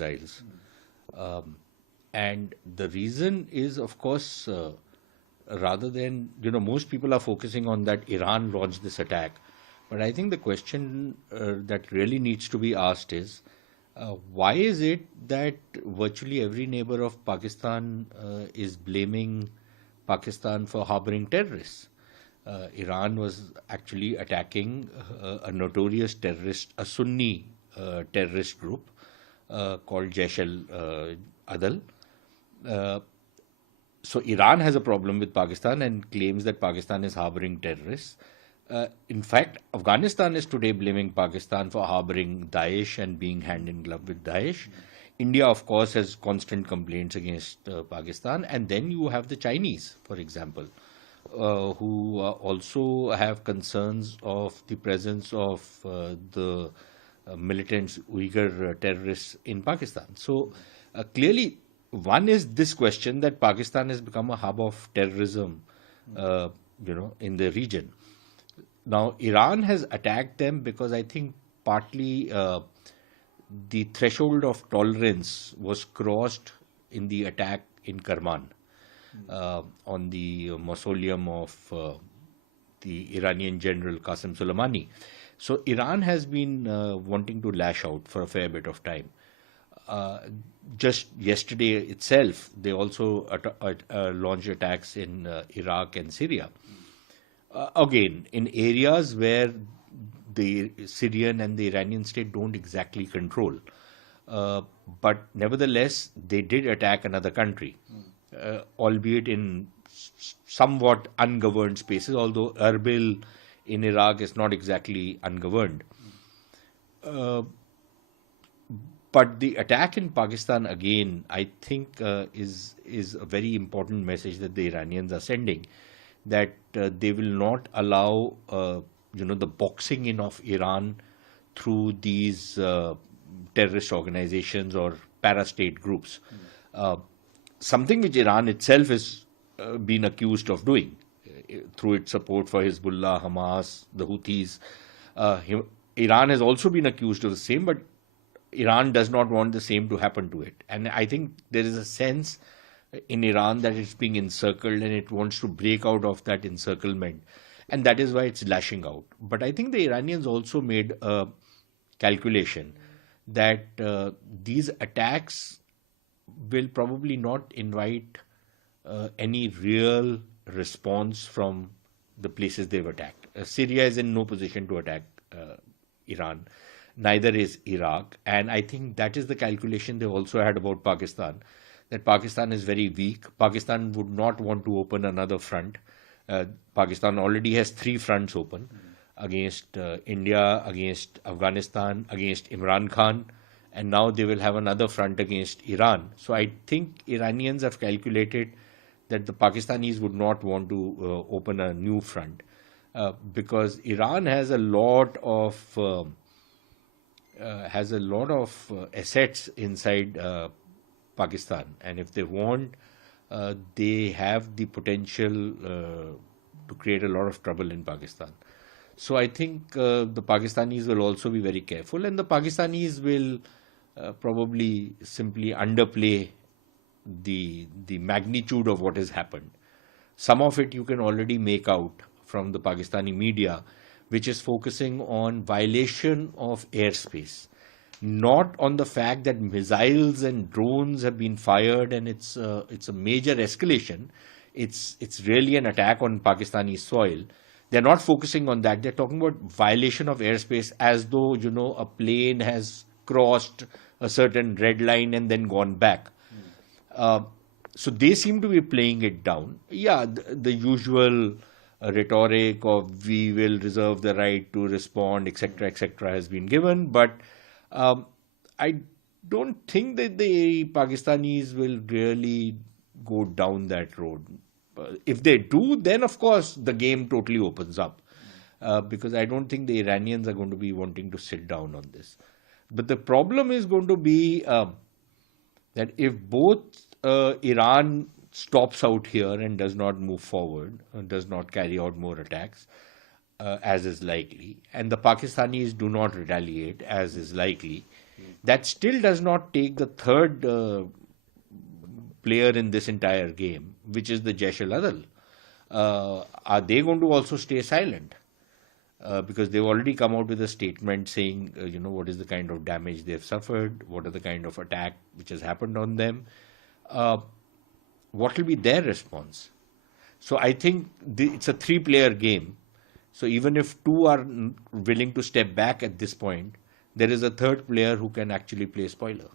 missiles. And the reason is, of course, rather than, most people are focusing on that Iran launched this attack. But I think the question that really needs to be asked is, why is it that virtually every neighbor of Pakistan is blaming Pakistan for harboring terrorists? Iran was actually attacking a notorious terrorist, a Sunni terrorist group called Jaish Al-Adl. So Iran has a problem with Pakistan and claims that Pakistan is harboring terrorists. In fact, Afghanistan is today blaming Pakistan for harboring Daesh and being hand in glove with Daesh. India, of course, has constant complaints against Pakistan. And then you have the Chinese, for example, who also have concerns of the presence of the militants, Uyghur terrorists in Pakistan. So clearly, one is this question that Pakistan has become a hub of terrorism, in the region. Now, Iran has attacked them because I think partly the threshold of tolerance was crossed in the attack in Kerman on the mausoleum of the Iranian general Qasem Soleimani. So Iran has been wanting to lash out for a fair bit of time. Just yesterday itself, they also launched attacks in Iraq and Syria. Again, in areas where the Syrian and the Iranian state don't exactly control. But nevertheless, they did attack another country, albeit in somewhat ungoverned spaces, although Erbil in Iraq is not exactly ungoverned. But the attack in Pakistan, again, I think is a very important message that the Iranians are sending, that they will not allow, the boxing in of Iran through these terrorist organizations or parastate groups. Something which Iran itself has been accused of doing through its support for Hezbollah, Hamas, the Houthis. Iran has also been accused of the same, but Iran does not want the same to happen to it. And I think there is a sense in Iran that it's being encircled and it wants to break out of that encirclement. And that is why it's lashing out. But I think the Iranians also made a calculation that these attacks will probably not invite any real response from the places they've attacked. Syria is in no position to attack Iran. Neither is Iraq. And I think that is the calculation they also had about Pakistan, that Pakistan is very weak. Pakistan would not want to open another front. Pakistan already has 3 fronts open against India, against Afghanistan, against Imran Khan, and now they will have another front against Iran. So I think Iranians have calculated that the Pakistanis would not want to open a new front because Iran has a lot of assets inside Pakistan, and if they want, they have the potential to create a lot of trouble in Pakistan. So I think the Pakistanis will also be very careful, and the Pakistanis will probably simply underplay the magnitude of what has happened. Some of it you can already make out from the Pakistani media, which is focusing on violation of airspace, not on the fact that missiles and drones have been fired and it's a major escalation. It's really an attack on Pakistani soil. They're not focusing on that. They're talking about violation of airspace as though, a plane has crossed a certain red line and then gone back. So they seem to be playing it down. Yeah, the usual rhetoric of we will reserve the right to respond, etc., has been given. But I don't think that the Pakistanis will really go down that road. If they do, then of course the game totally opens up because I don't think the Iranians are going to be wanting to sit down on this. But the problem is going to be that if both Iran stops out here and does not move forward, does not carry out more attacks, as is likely, and the Pakistanis do not retaliate, as is likely, That still does not take the third player in this entire game, which is the Jaish Al-Adl. Are they going to also stay silent? Because they've already come out with a statement saying, what is the kind of damage they've suffered, what are the kind of attack which has happened on them. What will be their response? So I think it's a three-player game. So even if two are willing to step back at this point, there is a third player who can actually play spoiler.